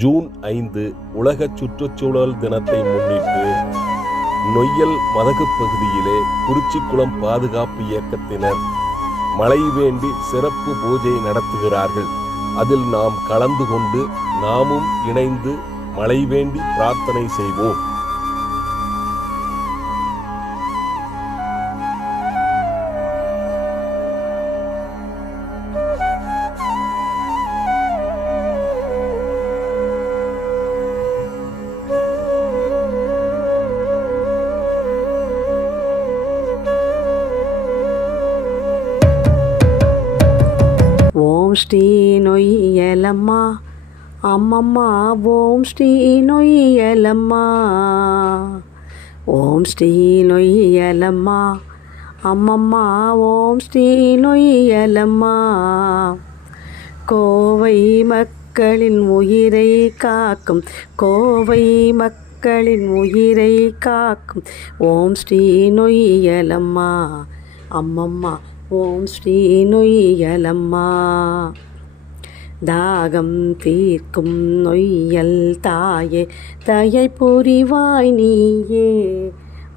June 5 உலக சுற்றுச்சூழல் தினத்தை முன்னிட்டு நொய்யல் மதகு பகுதியிலே குறிச்சிக்குளம் பாதுகாப்பு இயக்கத்தினர் மழை வேண்டி சிறப்பு பூஜை நடத்துகிறார்கள். அதில் நாம் கலந்து கொண்டு நாமும் இணைந்து மழை வேண்டி பிரார்த்தனை செய்வோம். ஓம் ஸ்ரீ நொய்யலம்மா அம்மம்மா ஓம் ஸ்ரீ நொய்யலம்மா. ஓம் ஸ்ரீ நொய்யலம்மா அம்மம்மா ஓம் ஸ்ரீ நொய்யலம்மா. கோவை மக்களின் உயிரை காக்கும், கோவை மக்களின் உயிரை காக்கும் ஓம் ஸ்ரீ நொய்யலம்மா அம்மம்மா ஓம் ஸ்ரீ நொய்யலம்மா. தாகம் தீர்க்கும் நொய்யல் தாயே தயை புரிவாய் நீயே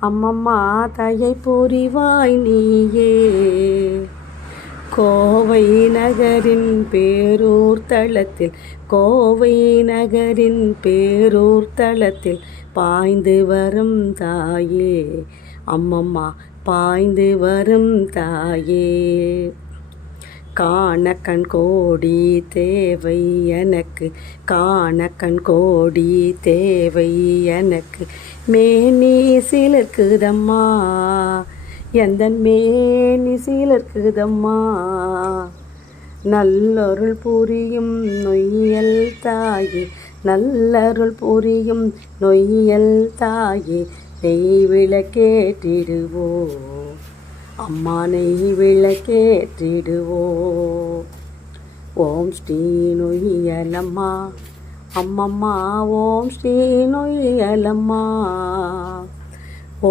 அம்மம்மா, தயை புரிவாய் நீயே. கோவை நகரின் பேரூர் தளத்தில், கோவை நகரின் பேரூர் தளத்தில் பாய்ந்து வரும் தாயே அம்மம்மா, பாய்ந்து வரும் தாயே. காண கண் கோடி தேவை எனக்கு, காண கண் கோடி தேவை எனக்கு. மேனி சிலர்க்குதம்மா, எந்தன் மேனி சிலர்க்குதம்மா. நல்லருள் புரியும் நொய்யல் தாயே, நல்லருள் புரியும் நொய்யல் தாயே. நெய் விளக்கேற்றிடுவோ அம்மா, நெய் விளக்கேற்றிடுவோ. ஓம் ஸ்ரீ நொய்யலம்மா அம்மம்மா ஓம் ஸ்ரீ நொய்யலம்மா.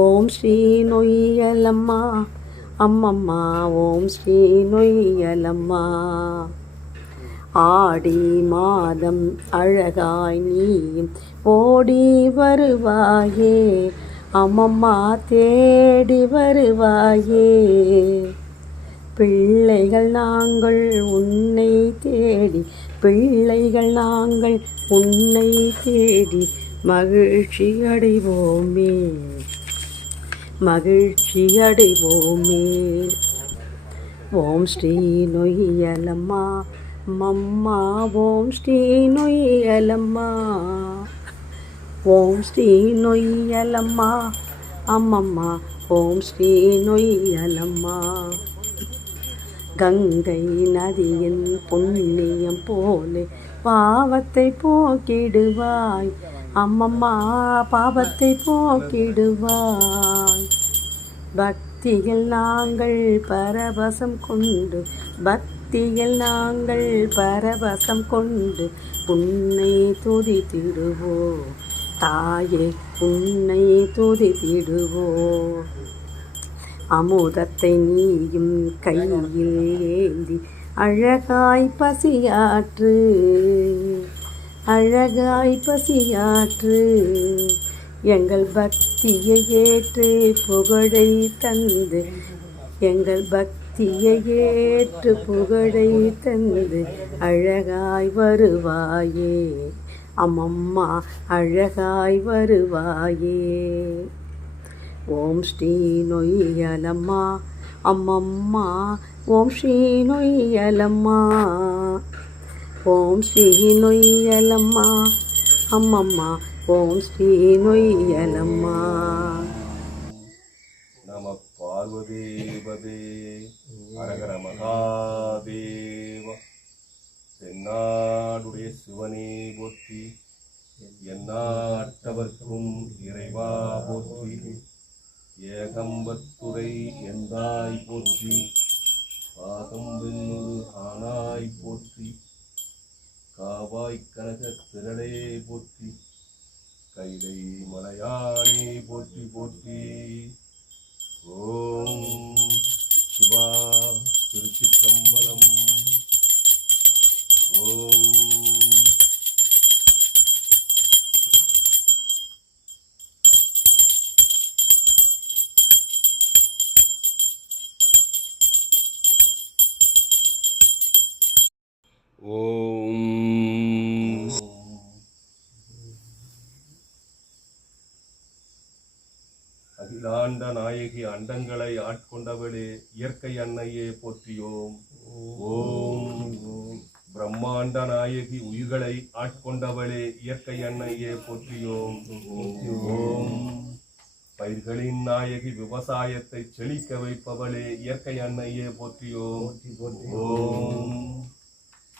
ஓம் ஸ்ரீ நொய்யலம்மா அம்மம்மா ஓம் ஸ்ரீ நொய்யலம்மா. ஆடி மாதம் அழகாய் நீயும் ஓடி வருவாயே அம்மம்மா, தேடி வருவாயே. பிள்ளைகள் நாங்கள் உன்னை தேடி, பிள்ளைகள் நாங்கள் உன்னை தேடி மகிழ்ச்சி அடைவோமே, மகிழ்ச்சி அடைவோமே. ஓம் ஸ்ரீ நொய்யலம்மா மம்மா ஓம் ஸ்ரீ நொய்யலம்மா. ஓம் ஸ்ரீ நொய்யலம்மா அம்மம்மா ஓம் ஸ்ரீ நொய்யலம்மா. கங்கை நதியின் புண்ணியம் போலே பாவத்தை போக்கிடுவாய் அம்மம்மா, பாவத்தை போக்கிடுவாய். பக்தியில் நாங்கள் பரவசம் கொண்டு, பக்தியில் நாங்கள் பரவசம் கொண்டு உன்னை துதித்திடுவோ தாயே, உன்னை துதித்திடுவோ. அமுதத்தை நீயும் கையில் ஏந்தி அழகாய் பசியாற்று, அழகாய் பசியாற்று. எங்கள் பக்தியை ஏற்று புகழை தந்து, எங்கள் பக்தியை ஏற்று புகழை தந்து அழகாய் வருவாயே அம்மம்மா, அழகாய் வருவாயே. ஓம் ஸ்ரீ நொய்யலம்மா அம்மம்மா ஓம் ஸ்ரீ நொய்யலம்மா. ஓம் ஸ்ரீ நொய்யலம்மா அம்மம்மா ஓம் ஸ்ரீ நொய்யலம்மா. நம பார்வதீபதே ஹரஹர மகாதேவ. தென்னாடுடைய சிவனே போற்றி, எந்நாட்டவர்க்கும் இறைவா போற்றி. ஏகம்பத்துரை எந்தாய் போற்றி, பாகம்பென்னொரு ஆனாய் போற்றி. காவாய் கனக திரளே போற்றி, கைலை மலையானே போற்றி போற்றி. ஓம் சிவா திருச்சிற்றம்பலம். ஓம் அகிலாண்ட நாயகி அண்டங்களை ஆட்கொண்டவளே இயற்கை அன்னையே போற்றியோம். ஓம் பிரம்மாண்ட நாயகி உயிர்களை ஆட்கொண்டவளே இயற்கை அன்னையே போற்றியோம். ஓம் பயிர்களின் நாயகி விவசாயத்தை செழிக்க வைப்பவளே இயற்கை அன்னையே போற்றியோம். ஓம்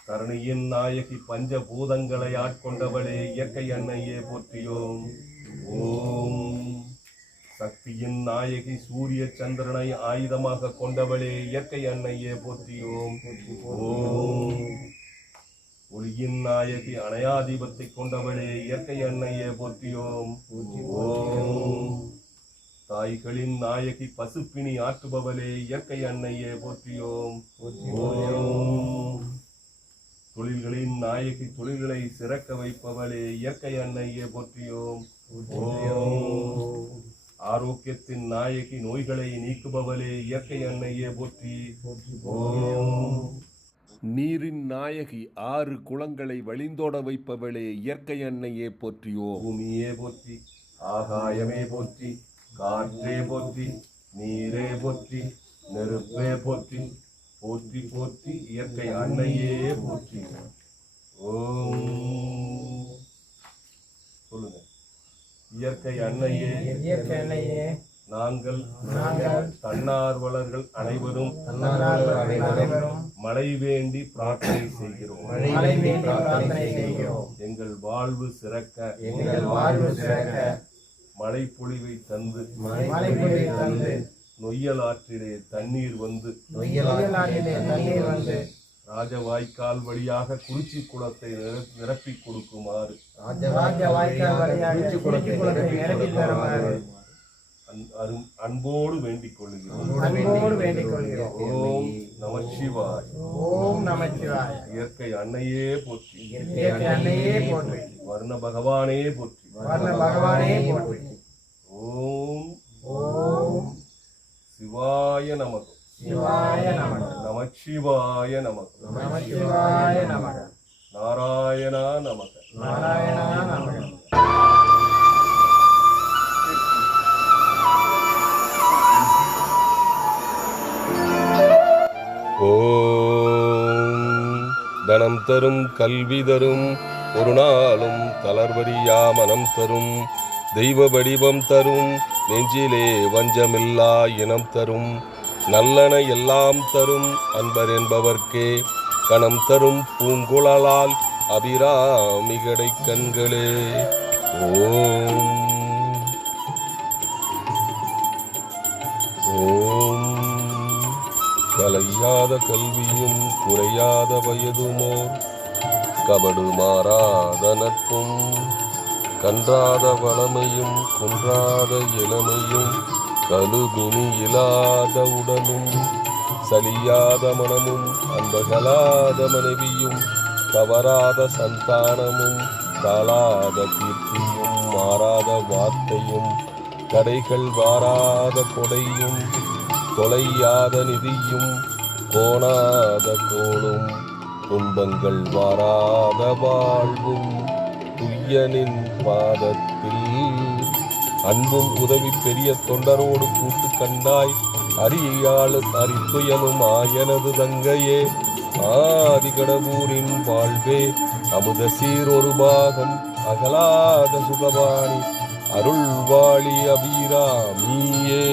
கருணையின் நாயகி பஞ்சபூதங்களை ஆட்கொண்டவளே இயற்கை அன்னையே போற்றியோம். ஓம் சக்தியின் நாயகி சூரிய சந்திரனை ஆயுதமாக கொண்டவளே இயற்கை அன்னையே போற்றியோம். ஓம் ஒளியின் நாயகி அணையாதீபத்தை கொண்டவளே இயற்கை அன்னையே போற்றியோம். ஓம் தாய்களின் நாயகி பசுப்பினி ஆற்றுபவளே இயற்கை அன்னையே போற்றியோம். ஓம் தொழில்களின் நாயகி தொழில்களை சிறக்க வைப்பவளே இயற்கை அன்னையே போற்றியோம். ஓம் ஆரோக்கியத்தின் நாயகி நோய்களை நீக்குபவளே இயற்கை அன்னையே போற்றி. ஓம் நீரின் நாயகி 6 குளங்களை வழிந்தோட வைப்பவளே இயற்கை அன்னையே போற்றியோம். பூமியே போற்றி, ஆகாயமே போற்றி, காற்றே போற்றி, நீரே போற்றி, நெருப்பே போற்றி, போற்றி போற்றி இயற்கை அன்னையே போற்றி. ஓம் சொல்லுங்க. இயற்கை அன்னையே, இயற்கை அன்னையே, நாங்கள் தன்னார்வலர்கள் அனைவரும் மழை வேண்டி பிரார்த்தனை செய்கிறோம். மழை வேண்டி பிரார்த்தனை செய்கிறோம். எங்கள் வாழ்வு சிறக்க, எங்கள் வாழ்வு சிறக்க மழை பொழிவை தந்து, மழை பொழிவை தந்து, நொய்யல் ஆற்றிலே தண்ணீர் வந்து, நொய்யல் ஆற்றிலே தண்ணீர் வந்து, ராஜவாய்க்கால் வழியாக குறிச்சி குளத்தை நிரப்பி கொடுக்குமாறு, ராஜவாய்க்கால் வழியாக குறிச்சி குளத்தை நிரப்பி தருமாறு அன்போடு வேண்டிக் கொள்கிறோம். அன்போடு வேண்டிக் கொள்கிறோம். ஓம் நமச்சிவாய. ஓம் நமச்சிவாய. இயற்கை அன்னையே போற்றி, இயற்கை அன்னையே போற்றி, வர்ண பகவானே போற்றி, வர்ண பகவானே போற்றி. ஓம் ஓம் சிவாய நமக, சிவாய நமக, நமச்சிவாய நமக, நமச்சிவாய நமக, நாராயணா நமக, நாராயணா நமக. ஓம் தனம் தரும் கல்வி தரும் ஒரு நாளும் தளர்வரியா மனம் தரும் தெய்வ வடிவம் தரும் நெஞ்சிலே வஞ்சமில்லா இனம் தரும் நல்லன எல்லாம் தரும் அன்பர் என்பவர்க்கே கணம் தரும் பூங்குழலால் அபிராமிகடை கண்களே. ஓம் ஓம் கலையாத கல்வியும் குறையாத வயதுமோர் கபடு மாறாத நட்பும் கன்றாத வளமையும் குன்றாத இளமையும் கழுபினி இல்லாத உடலும் சலியாத மனமும் அன்பகலாத மனைவியும் தவறாத சந்தானமும் தாளாத கீர்த்தியும் மாறாத வார்த்தையும் கடைகள் வாராத கொடையும் தொலையாத நிதியும் கோணாத கோளும் துன்பங்கள் வாராத வாழ்வும் துய்யனின் பாதத்தில் அன்பும் உதவி பெரிய தொண்டரோடு கூட்டு கண்டாய் அரியாளு அரித்துயலும் ஆயனது தங்கையே ஆதிகடவூரின் வாழ்வே அமுத சீரொரு பாகம் அகலாத சுகவாணி அருள்வாளி அபிராமியே.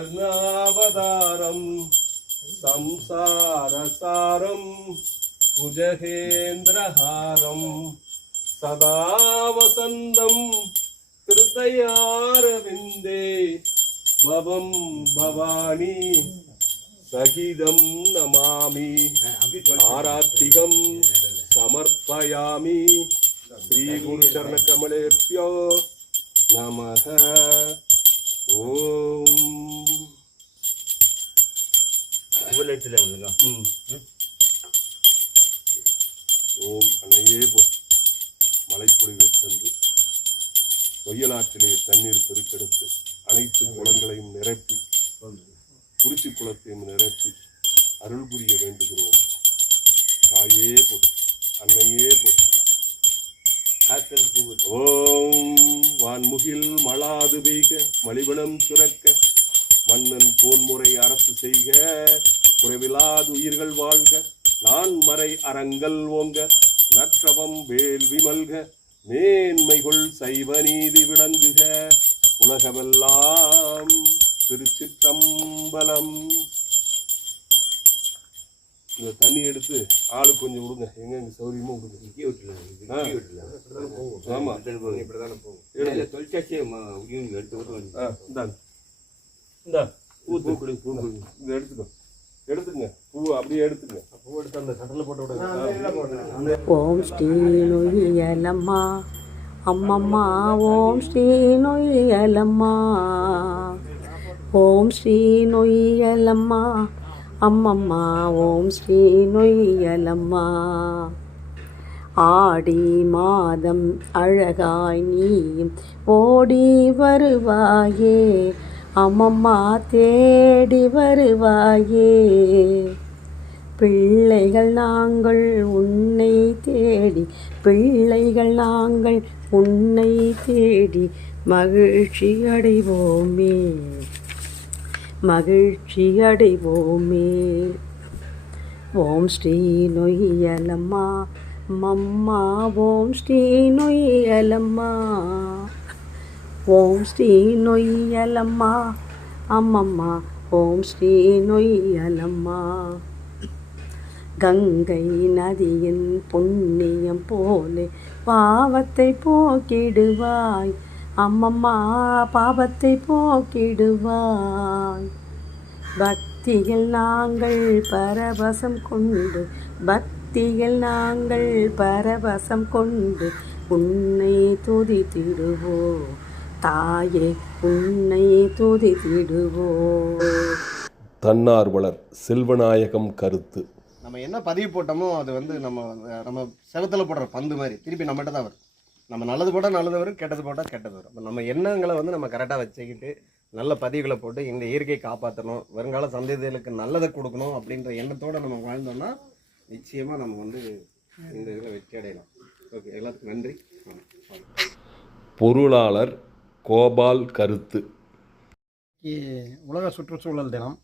கர்ணாவதாரம் சம்சாரசாரம் புஜகேந்திரஹாரம் சதா வசந்தம் ஹிருதயாரவிந்தே பவம் பவானி சகிதம் நமாமி ஆராத்திகம் சமர்ப்பயாமி ஸ்ரீ குரு சரண கமலேப்யோ நமஹ. ஓம் ஓம் அன்னையே மலைப்பொழிவை தந்து நொய்யலாற்றிலே தண்ணீர் பெருக்கெடுத்து அனைத்து குளங்களையும் நிரப்பி குறிச்சி குளத்தையும் நிரப்பி அருள் புரிய வேண்டுகிறோம். தாயே போற்றி, அன்னையே போற்றி. ஓம் வான்முகில் மலாது பெய்க மலிவளம் சுரக்க மன்னன் போன்முறை அரசு செய்க குறைவிலாது உயிர்கள் வாழ்க நான் மறை அறங்கள் ஓங்க நற்றவம் வேள்வி மல்க மேன்மைகள் சைவ நீதி விளங்குக உலகமெல்லாம் திருச்சிற்றம்பலம். இந்த தண்ணி எடுத்து ஆளு கொஞ்சம் விடுங்க, எங்க சௌரியமா விடுங்க. ஆமா எடுத்துக்கோ, எடுத்துங்க பூ அப்படியே எடுத்துங்க. பூ எடுத்து அந்த கடலை போட்டு விடுங்க. ஓம் ஸ்ரீ நொய்யலம்மா அம்மம்மா ஓம் ஸ்ரீ நொய்யலம்மா ஓம் ஸ்ரீ நொய்யலம்மா அம்மம்மா ஓம் ஸ்ரீ நொய்யலம்மா. ஆடி மாதம் அழகாய் நீயும் ஓடி வருவாயே அம்மம்மா தேடி வருவாயே. பிள்ளைகள் நாங்கள் உன்னை தேடி பிள்ளைகள் நாங்கள் உன்னை தேடி மகிழ்ச்சி அடைவோமே மகிழ்ச்சி அடைவோமே. ஓம் ஸ்ரீ நொய்யலம்மா மம்மா ஓம் ஸ்ரீ நொய்யலம்மா ஓம் ஸ்ரீ நொய்யலம்மா அம்மம்மா ஓம் ஸ்ரீ நொய்யலம்மா. கங்கை நதியின் புண்ணியம் போலே பாவத்தை போக்கிடுவாய் அம்மம்மா பாவத்தை போக்கிடுவாய். பக்தியில் நாங்கள் பரவசம் கொண்டு பக்தியில் நாங்கள் பரவசம் கொண்டு உன்னை துதித்திடுவோம் தாயே உன்னை துதித்திடுவோம். தன்னார்வலர் செல்வநாயகம் கருத்து. நம்ம என்ன பதிவு போட்டோமோ அது வந்து நம்ம செவத்தில் போடுற பந்து மாதிரி திருப்பி நம்மகிட்ட தான் வரும். நம்ம நல்லது போட்டால் நல்லது வரும், கெட்டது போட்டால் கெட்டது வரும். அப்போ நம்ம எண்ணங்களை வந்து நம்ம கரெக்டாக வச்சுக்கிட்டு நல்ல பதிவுகளை போட்டு இந்த இயற்கையை காப்பாற்றணும், வருங்கால சந்ததிகளுக்கு நல்லதை கொடுக்கணும் அப்படின்ற எண்ணத்தோடு நம்ம வாழ்ந்தோம்னா நிச்சயமாக நம்ம வந்து இந்த இதில் வெற்றி அடையலாம். ஓகே, எல்லாத்துக்கும் நன்றி. பொருளாளர் கோபால் கருத்து. உலக சுற்றுச்சூழல் தினம்.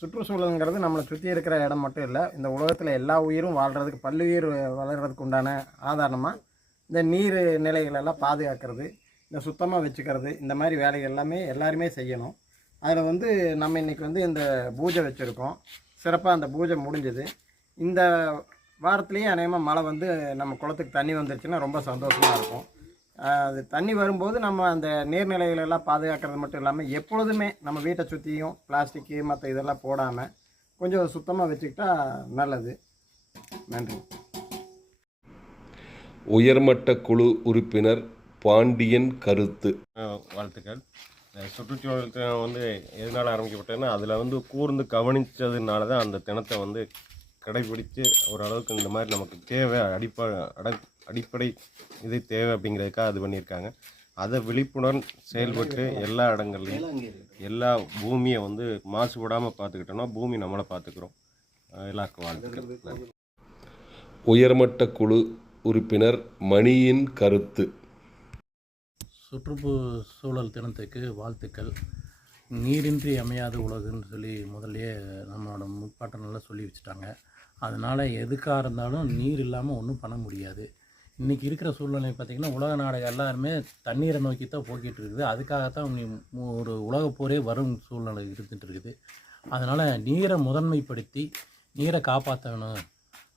சுற்றுச்சூழலுங்கிறது நம்மளை சுற்றி இருக்கிற இடம் மட்டும் இல்லை, இந்த உலகத்தில் எல்லா உயிரும் வாழ்கிறதுக்கு பல்லுயிர் வளர்கிறதுக்கு உண்டான ஆதாரமாக இந்த நீர் நிலைகளெல்லாம் பாதுகாக்கிறது, இந்த சுத்தமாக வச்சுக்கிறது, இந்த மாதிரி வேலைகள் எல்லாமே எல்லாருமே செய்யணும். அதில் வந்து நம்ம இன்றைக்கி வந்து இந்த பூஜை வச்சுருக்கோம். சிறப்பாக அந்த பூஜை முடிஞ்சது. இந்த வாரத்துலேயும் அநேகமாக மழை வந்து நம்ம குளத்துக்கு தண்ணி வந்துருச்சுன்னா ரொம்ப சந்தோஷமாக இருக்கும். அது தண்ணி வரும்போது நம்ம அந்த நீர்நிலைகளெல்லாம் பாதுகாக்கிறது மட்டும் இல்லாமல் எப்பொழுதுமே நம்ம வீட்டை சுற்றியும் பிளாஸ்டிக்கு மற்ற இதெல்லாம் போடாமல் கொஞ்சம் சுத்தமாக வச்சுக்கிட்டா நல்லது. நன்றி. உயர்மட்ட குழு உறுப்பினர் பாண்டியன் கருத்து. வாழ்த்துக்கள். சுற்றுச்சூழல் தினம் வந்து எதனால் ஆரம்பிக்கப்பட்டதுன்னா அதில் வந்து கூர்ந்து கவனித்ததுனால தான் அந்த தினத்தை வந்து கடைபிடித்து ஓரளவுக்கு இந்த மாதிரி நமக்கு தேவை அடிப்படை இது தேவை அப்படிங்கிறதுக்காக அது பண்ணியிருக்காங்க. அதை விழிப்புணர்வு செயல்பட்டு எல்லா இடங்கள்லையும் எல்லா பூமியை வந்து மாசுபடாமல் பார்த்துக்கிட்டோம்னா பூமி நம்மளை பார்த்துக்கிறோம். எல்லாருக்கும் வாழ்த்துக்கள். உயர்மட்ட குழு உறுப்பினர் மணியின் கருத்து. சுற்றுச்சூழல் தினத்துக்கு வாழ்த்துக்கள். நீரின்றி அமையாத உலகுன்னு சொல்லி முதல்லையே நம்மளோட முப்பாட்டனெல்லாம் சொல்லி வச்சுட்டாங்க. அதனால் எதுக்காக இருந்தாலும் நீர் இல்லாமல் ஒன்றும் பண்ண முடியாது. இன்றைக்கி இருக்கிற சூழ்நிலை பார்த்திங்கன்னா உலக நாடுகள் எல்லாருமே தண்ணீரை நோக்கி தான் போக்கிட்டு இருக்குது. அதுக்காகத்தான் ஒரு உலகப் போரே வரும் சூழ்நிலை இருந்துகிட்டு இருக்குது. அதனால் நீரை முதன்மைப்படுத்தி நீரை காப்பாற்றணும்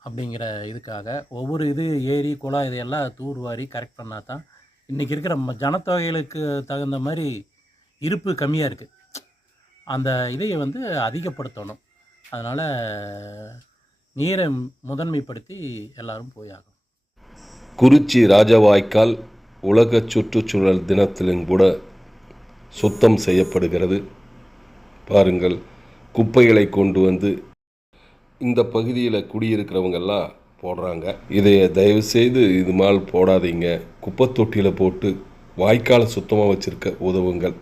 அப்படிங்கிற இதுக்காக ஒவ்வொரு ஏரி குளம் இதையெல்லாம் தூர்வாரி கரெக்ட் பண்ணால் தான் இன்றைக்கி இருக்கிற ஜனத்தொகைகளுக்கு தகுந்த மாதிரி இருப்பு கம்மியாக இருக்குது. அந்த இதை வந்து அதிகப்படுத்தணும். அதனால் நீரை முதன்மைப்படுத்தி எல்லாரும் போயாகும். குறிச்சி ராஜவாய்க்கால் உலக சுற்றுச்சூழல் தினத்திலும் கூட சுத்தம் செய்யப்படுகிறது. பாருங்கள், குப்பைகளை கொண்டு வந்து இந்த பகுதியில் குடியிருக்கிறவங்கெல்லாம் போடுறாங்க. இதை தயவுசெய்து இது மாதிரி போடாதீங்க. குப்பை தொட்டியில் போட்டு வாய்க்காலை சுத்தமாக வச்சுருக்க உதவுங்கள்.